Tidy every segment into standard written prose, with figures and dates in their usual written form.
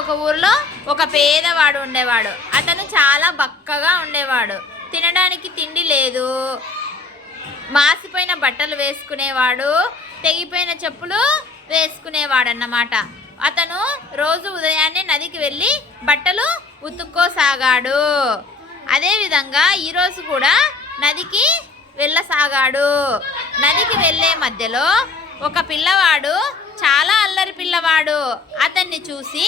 ఒక ఊర్లో ఒక పేదవాడు ఉండేవాడు. అతను చాలా బక్కగా ఉండేవాడు. తినడానికి తిండి లేదు, మాసిపోయిన బట్టలు వేసుకునేవాడు, తెగిపోయిన చెప్పులు వేసుకునేవాడు అన్నమాట. అతను రోజు ఉదయాన్నే నదికి వెళ్ళి బట్టలు ఉతుక్కోసాగాడు. అదేవిధంగా ఈరోజు కూడా నదికి వెళ్ళసాగాడు. నదికి వెళ్ళే మధ్యలో ఒక పిల్లవాడు, చాలా అల్లరి పిల్లవాడు, అతన్ని చూసి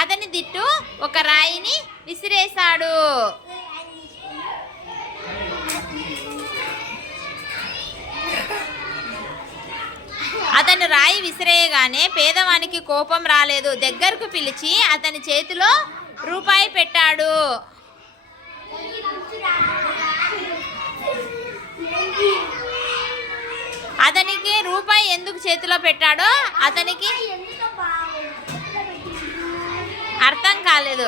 అతని దిట్టు ఒక రాయిని విసిరేశాడు. అతను రాయి విసిరేయగానే పేదవానికి కోపం రాలేదు. దగ్గరకు పిలిచి అతని చేతిలో రూపాయి పెట్టాడు. అతనికి రూపాయి ఎందుకు చేతిలో పెట్టాడో అతనికి అర్థం కాలేదు.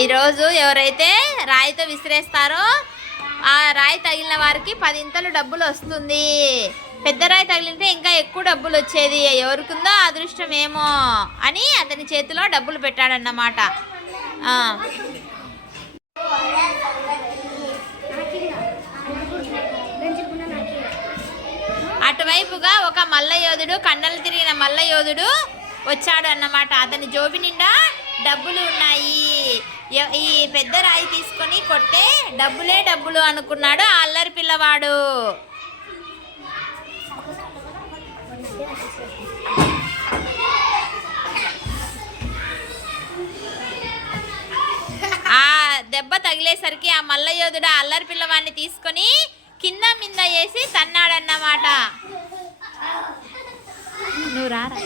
ఈరోజు ఎవరైతే రాయితో విసిరేస్తారో ఆ రాయి తగిలిన వారికి 10 ఇంతలు డబ్బులు వస్తుంది. పెద్ద రాయి తగిలితే ఇంకా ఎక్కువ డబ్బులు వచ్చేది. ఎవరికిందో అదృష్టం ఏమో అని అతని చేతిలో డబ్బులు పెట్టాడన్నమాట. అటువైపుగా ఒక మల్లయోధుడు, కండలు తిరిగిన మల్లయోధుడు వచ్చాడు అన్నమాట. అతని జోబి నిండా డబ్బులు ఉన్నాయి. ఈ పెద్ద రాయి తీసుకొని కొట్టే డబ్బులే డబ్బులు అనుకున్నాడు ఆ అల్లరి పిల్లవాడు. ఆ దెబ్బ తగిలేసరికి ఆ మల్లయోధుడు ఆ అల్లరి పిల్లవాడిని తీసుకొని కింద మింద వేసి తన్నాడన్నమాట. నువ్వు రారా.